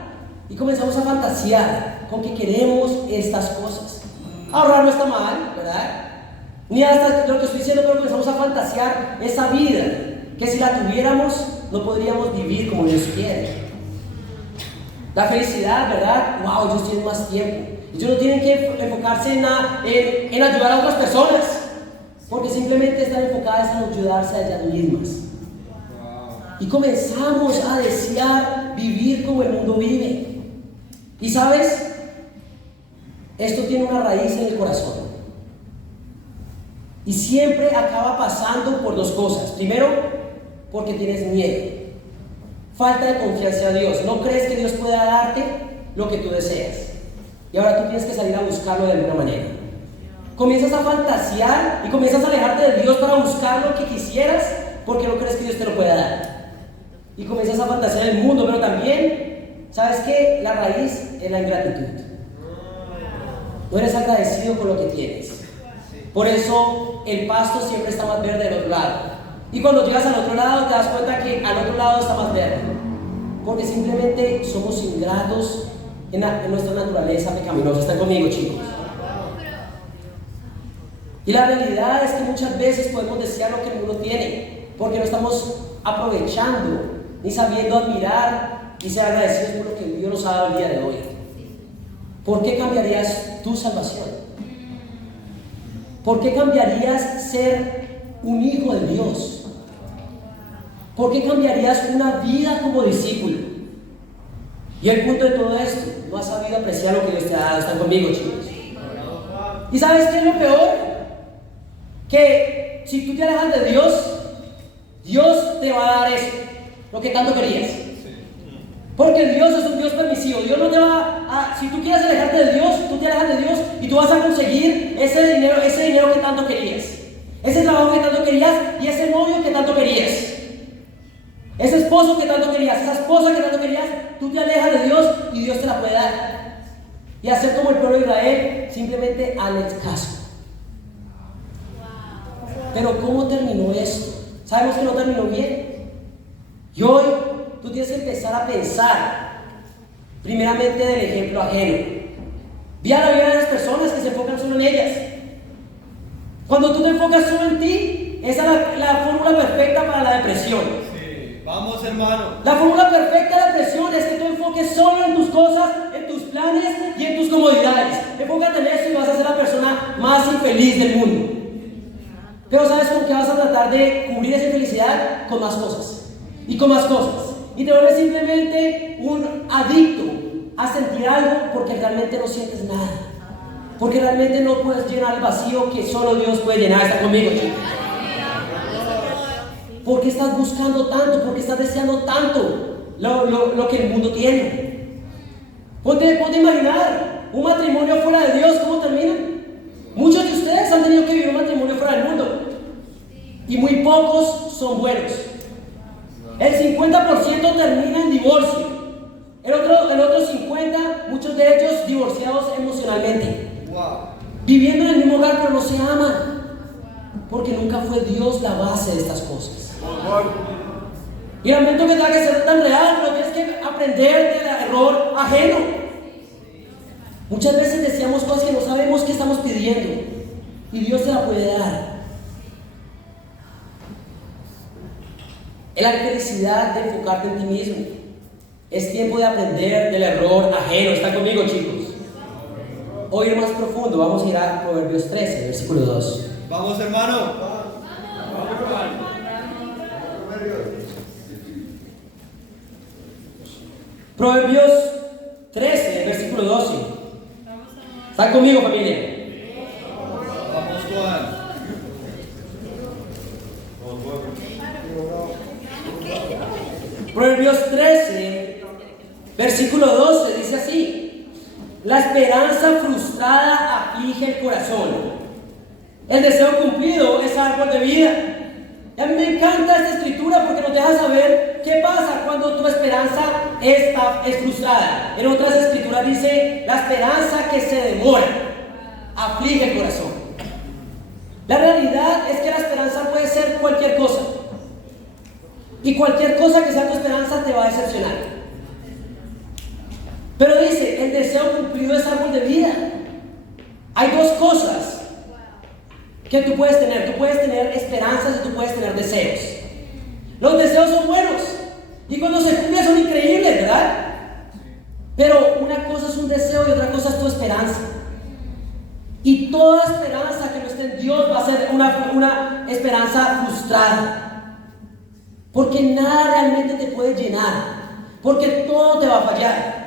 Y comenzamos a fantasear con que queremos estas cosas. Ahorrar no está mal, ¿verdad? Ni hasta lo que estoy diciendo, pero comenzamos a fantasear esa vida que si la tuviéramos no podríamos vivir como Dios quiere. La felicidad, ¿verdad? ¡Wow! Ellos tienen más tiempo. Ellos no tienen que enfocarse en ayudar a otras personas, porque simplemente están enfocadas en ayudarse a ellas mismas. Y comenzamos a desear vivir como el mundo vive. Y ¿sabes? Esto tiene una raíz en el corazón. Y siempre acaba pasando por dos cosas. Primero, porque tienes miedo. Falta de confianza en Dios. No crees que Dios pueda darte lo que tú deseas. Y ahora tú tienes que salir a buscarlo de alguna manera. Comienzas a fantasear y comienzas a alejarte de Dios para buscar lo que quisieras porque no crees que Dios te lo pueda dar. Y comienzas a fantasear en el mundo, pero también, ¿sabes qué? La raíz es la ingratitud. No eres agradecido con lo que tienes. Por eso el pasto siempre está más verde del otro lado. Y cuando llegas al otro lado te das cuenta que al otro lado está más verde. Porque simplemente somos ingratos en nuestra naturaleza pecaminosa. ¿Están conmigo, chicos? Y la realidad es que muchas veces podemos desear lo que el mundo tiene, porque no estamos aprovechando ni sabiendo admirar y ser agradecidos por lo que Dios nos ha dado el día de hoy. ¿Por qué cambiarías tu salvación? ¿Por qué cambiarías ser un hijo de Dios? ¿Por qué cambiarías una vida como discípulo? Y el punto de todo esto, no has sabido apreciar lo que Dios te ha dado. ¿Están conmigo, chicos? ¿Y sabes qué es lo peor? Que si tú te alejas de Dios, Dios te va a dar eso, lo que tanto querías. Porque Dios es un Dios permisivo. Dios no te va a... Si tú quieres alejarte de Dios, tú te alejas de Dios y tú vas a conseguir ese dinero que tanto querías, ese trabajo que tanto querías y ese novio que tanto querías, ese esposo que tanto querías, esa esposa que tanto querías. Tú te alejas de Dios y Dios te la puede dar. Y hacer como el pueblo de Israel, simplemente hazle caso. Pero ¿cómo terminó esto? Sabemos que no terminó bien. Y hoy tú tienes que empezar a pensar primeramente del ejemplo ajeno. Vi a la vida de las personas que se enfocan solo en ellas. Cuando tú te enfocas solo en ti, esa es la fórmula perfecta para la depresión. Sí, vamos, hermano. La fórmula perfecta de la depresión es que tú enfoques solo en tus cosas, en tus planes y en tus comodidades. Enfócate en eso y vas a ser la persona más infeliz del mundo. Pero ¿sabes con qué vas a tratar de cubrir esa infelicidad? Con más cosas y con más cosas. Y te vuelves simplemente un adicto a sentir algo porque realmente no sientes nada. Porque realmente no puedes llenar el vacío que solo Dios puede llenar. ¿Está conmigo, chicos? ¿Por qué estás buscando tanto? ¿Por qué estás deseando tanto lo que el mundo tiene? Ponte a imaginar un matrimonio fuera de Dios, ¿cómo termina? Muchos de ustedes han tenido que vivir un matrimonio fuera del mundo y muy pocos son buenos. El 50% termina en divorcio. El otro 50%, muchos de ellos divorciados emocionalmente. Viviendo en el mismo hogar, pero no se aman. Porque nunca fue Dios la base de estas cosas. Y lamento que tenga que ser tan real, pero tienes que aprender del error ajeno. Muchas veces deseamos cosas que no sabemos qué estamos pidiendo. Y Dios te la puede dar. Es la felicidad de enfocarte en ti mismo. Es tiempo de aprender del error ajeno. ¿Están conmigo, chicos? o ir más profundo, vamos a ir a Proverbios 13, versículo 2. Vamos, hermano. Proverbios 13, versículo 12. ¿Están conmigo, familia? Vamos, Juan. Proverbios 13, versículo 12, dice así: la esperanza frustrada aflige el corazón. El deseo cumplido es árbol de vida. Y a mí me encanta esta escritura porque nos deja saber qué pasa cuando tu esperanza es frustrada. En otras escrituras dice: la esperanza que se demora aflige el corazón. La realidad es que la esperanza puede ser cualquier cosa. Y cualquier cosa que sea tu esperanza te va a decepcionar. Pero dice, el deseo cumplido es árbol de vida. Hay dos cosas que tú puedes tener. Tú puedes tener esperanzas y tú puedes tener deseos. Los deseos son buenos y cuando se cumplen son increíbles, ¿verdad? Pero una cosa es un deseo y otra cosa es tu esperanza. Y toda esperanza que no esté en Dios va a ser una esperanza frustrada. Porque nada realmente te puede llenar. Porque todo te va a fallar.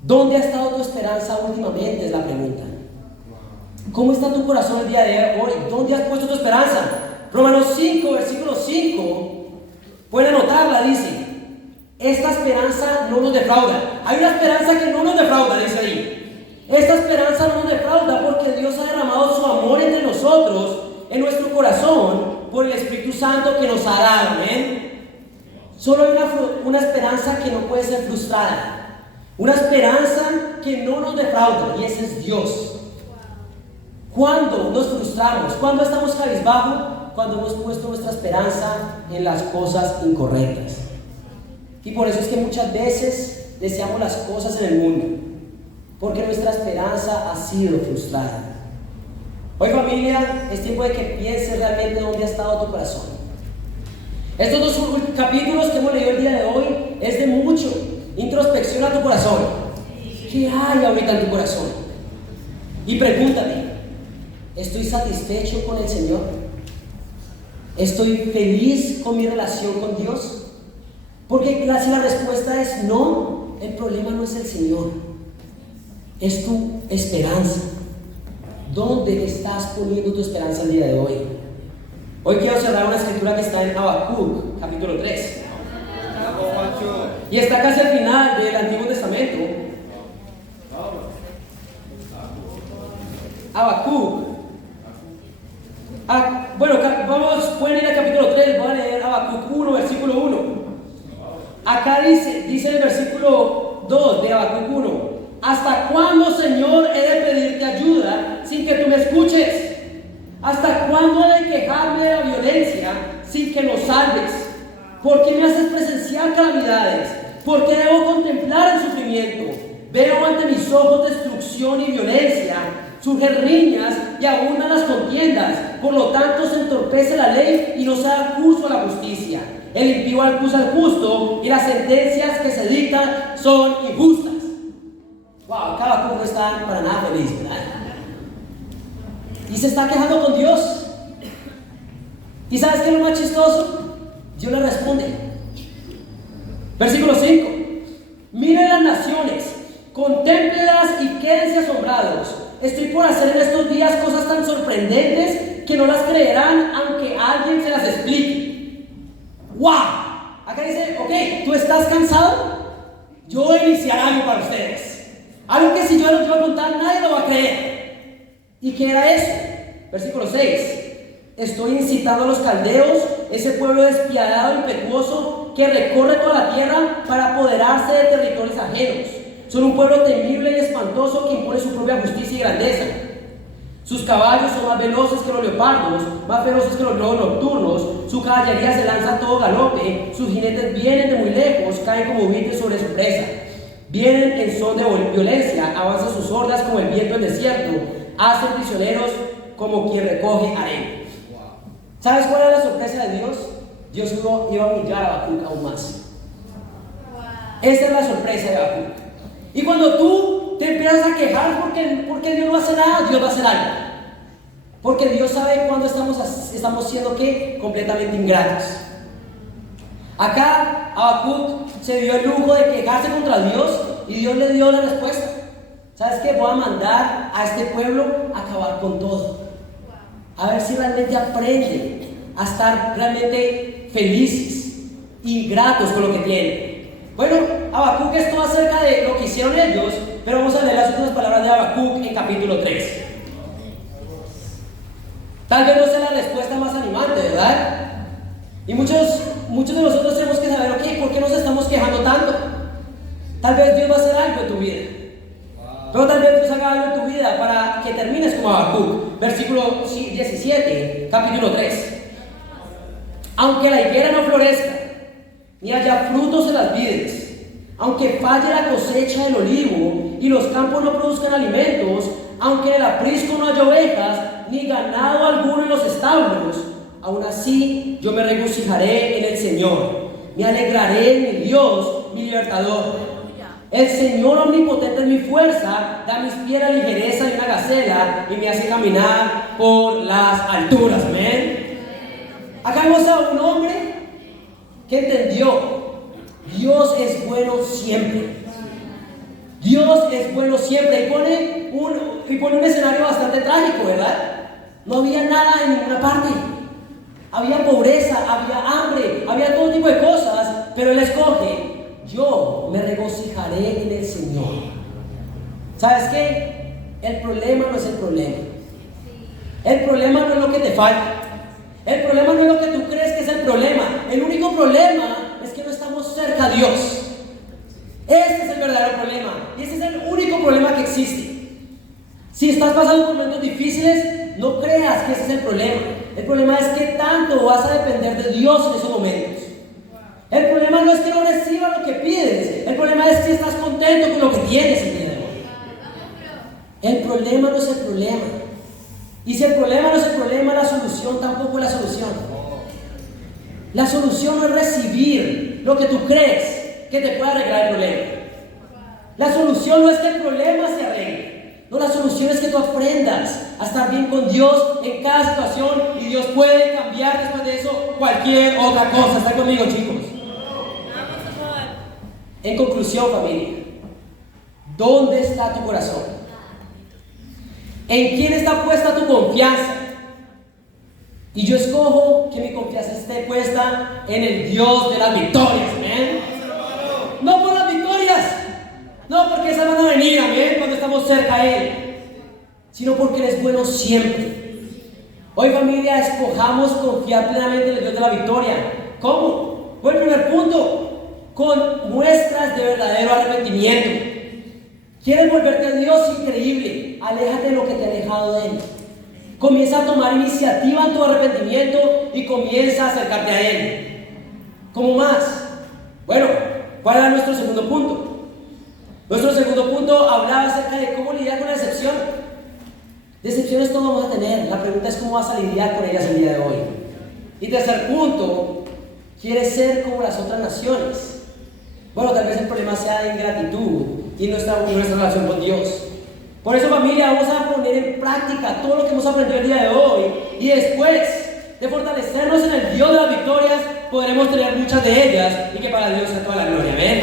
¿Dónde ha estado tu esperanza últimamente? Es la pregunta. ¿Cómo está tu corazón el día de hoy? ¿Dónde has puesto tu esperanza? Romanos 5, versículo 5. Pueden anotarla, dice: esta esperanza no nos defrauda. Hay una esperanza que no nos defrauda, dice ahí. Esta esperanza no nos defrauda porque Dios ha derramado su amor entre nosotros, en nuestro corazón, por el Espíritu Santo que nos ha dado. ¿Amén? Solo hay una esperanza que no puede ser frustrada. Una esperanza que no nos defrauda, y ese es Dios. ¿Cuándo nos frustramos? ¿Cuándo estamos cabizbajo? Cuando hemos puesto nuestra esperanza en las cosas incorrectas. Y por eso es que muchas veces deseamos las cosas en el mundo, porque nuestra esperanza ha sido frustrada. Hoy, familia, es tiempo de que pienses realmente dónde ha estado tu corazón. Estos dos capítulos que hemos leído el día de hoy es de mucho. Introspección a tu corazón. ¿Qué hay ahorita en tu corazón? Y pregúntate: ¿estoy satisfecho con el Señor? ¿Estoy feliz con mi relación con Dios? Porque si la respuesta es no, el problema no es el Señor, es tu esperanza. ¿Dónde estás poniendo tu esperanza el día de hoy? Hoy quiero cerrar una escritura que está en Habacuc, capítulo 3. Y está casi al final del Antiguo Testamento. Habacuc. Bueno, pueden ir al capítulo 3, voy a leer Habacuc 1, versículo 1. Acá dice el versículo 2 de Habacuc 1: ¿hasta cuándo, Señor, he de pedirte ayuda sin que tú me escuches? ¿Hasta cuándo he de quejarme de la violencia sin que nos salves? ¿Por qué me haces presenciar calamidades? ¿Por qué debo contemplar el sufrimiento? Veo ante mis ojos destrucción y violencia. Surgen riñas y abundan las contiendas. Por lo tanto se entorpece la ley y no se da curso a la justicia. El impío acusa al justo y las sentencias que se dictan son injustas. Wow, cada no está para nada feliz, ¿verdad? Y se está quejando con Dios. ¿Y sabes qué es lo más chistoso? Dios le responde. Versículo 5: miren las naciones, contémplelas y quédense asombrados. Estoy por hacer en estos días cosas tan sorprendentes que no las creerán aunque alguien se las explique. ¡Wow! Acá dice: ok, ¿tú estás cansado? Yo voy a iniciar algo para ustedes. Algo que si yo no te voy a contar, nadie lo va a creer. ¿Y qué era eso? Versículo 6: estoy incitando a los caldeos, ese pueblo despiadado e impetuoso que recorre toda la tierra para apoderarse de territorios ajenos. Son un pueblo temible y espantoso que impone su propia justicia y grandeza. Sus caballos son más veloces que los leopardos, más feroces que los lobos nocturnos. Su caballería se lanza a todo galope, sus jinetes vienen de muy lejos, caen como buitres sobre su presa. Vienen en son de violencia, avanzan sus hordas como el viento del desierto, hacen prisioneros como quien recoge arena. ¿Sabes cuál era la sorpresa de Dios? Dios iba a humillar a Habacuc aún más. Esa es la sorpresa de Habacuc. Y cuando tú te empiezas a quejar porque Dios no hace nada, Dios va a hacer algo. Porque Dios sabe cuándo estamos siendo ¿qué? Completamente ingratos. Acá Habacuc se dio el lujo de quejarse contra Dios y Dios le dio la respuesta. ¿Sabes qué? Voy a mandar a este pueblo a acabar con todo. A ver si realmente aprenden a estar realmente felices y gratos con lo que tienen. Bueno, Habacuc es todo acerca de lo que hicieron ellos, pero vamos a leer las últimas palabras de Habacuc en capítulo 3. Tal vez no sea la respuesta más animante, ¿verdad? Y muchos de nosotros tenemos que saber, ok, ¿por qué nos estamos quejando tanto? Tal vez Dios va a hacer algo en tu vida. Pero tal vez Dios haga algo en tu vida para que termines como Habacuc. Versículo 17, capítulo 3. Aunque la higuera no florezca, ni haya frutos en las vides, aunque falle la cosecha del olivo y los campos no produzcan alimentos, aunque en el aprisco no haya ovejas, ni ganado alguno en los establos, aún así yo me regocijaré en el Señor, me alegraré en mi Dios, mi libertador. El Señor omnipotente es mi fuerza, da a mis pies la ligereza de una gacela y me hace caminar por las alturas. Amén. Acá vemos a un hombre que entendió: Dios es bueno siempre. Dios es bueno siempre. Y pone un escenario bastante trágico, ¿verdad? No había nada en ninguna parte. Había pobreza, había hambre, había todo tipo de cosas, pero él escoge: yo me regocijaré en el Señor. ¿Sabes qué? El problema no es el problema. El problema no es lo que te falta. El problema no es lo que tú crees que es el problema. El único problema es que no estamos cerca de Dios. Este es el verdadero problema. Y ese es el único problema que existe. Si estás pasando por momentos difíciles, no creas que ese es el problema. El problema es que tanto vas a depender de Dios en esos momentos. El problema no es que no recibas lo que pides. El problema es que estás contento con lo que tienes el día de hoy. El problema no es el problema. Y si el problema no es el problema, la solución tampoco es la solución. La solución no es recibir lo que tú crees que te puede arreglar el problema. La solución no es que el problema se arregle. No, la solución es que tú aprendas a estar bien con Dios en cada situación, y Dios puede cambiar después de eso cualquier otra cosa. ¿Están conmigo, chicos? En conclusión, familia, ¿dónde está tu corazón? ¿En quién está puesta tu confianza? Y yo escojo que mi confianza esté puesta en el Dios de las victorias. ¿Amén? No por las victorias, no porque esas van a venir, amén, cuando estamos cerca a Él, sino porque Él es bueno siempre. Hoy, familia, escojamos confiar plenamente en el Dios de la victoria. ¿Cómo? Fue el primer punto: con muestras de verdadero arrepentimiento. ¿Quieres volverte a Dios? Increíble. Aléjate de lo que te ha alejado de Él. Comienza a tomar iniciativa en tu arrepentimiento y comienza a acercarte a Él. ¿Cómo más? Bueno, ¿cuál era nuestro segundo punto? Nuestro segundo punto hablaba acerca de cómo lidiar con la decepción. Decepciones todos vamos a tener. La pregunta es cómo vas a lidiar con ellas el día de hoy. Y tercer punto: ¿quieres ser como las otras naciones? Bueno, tal vez el problema sea de ingratitud y nuestra relación con Dios. Por eso, familia, vamos a poner en práctica todo lo que hemos aprendido el día de hoy, y después de fortalecernos en el Dios de las victorias, podremos tener muchas de ellas, y que para Dios sea toda la gloria. Amén.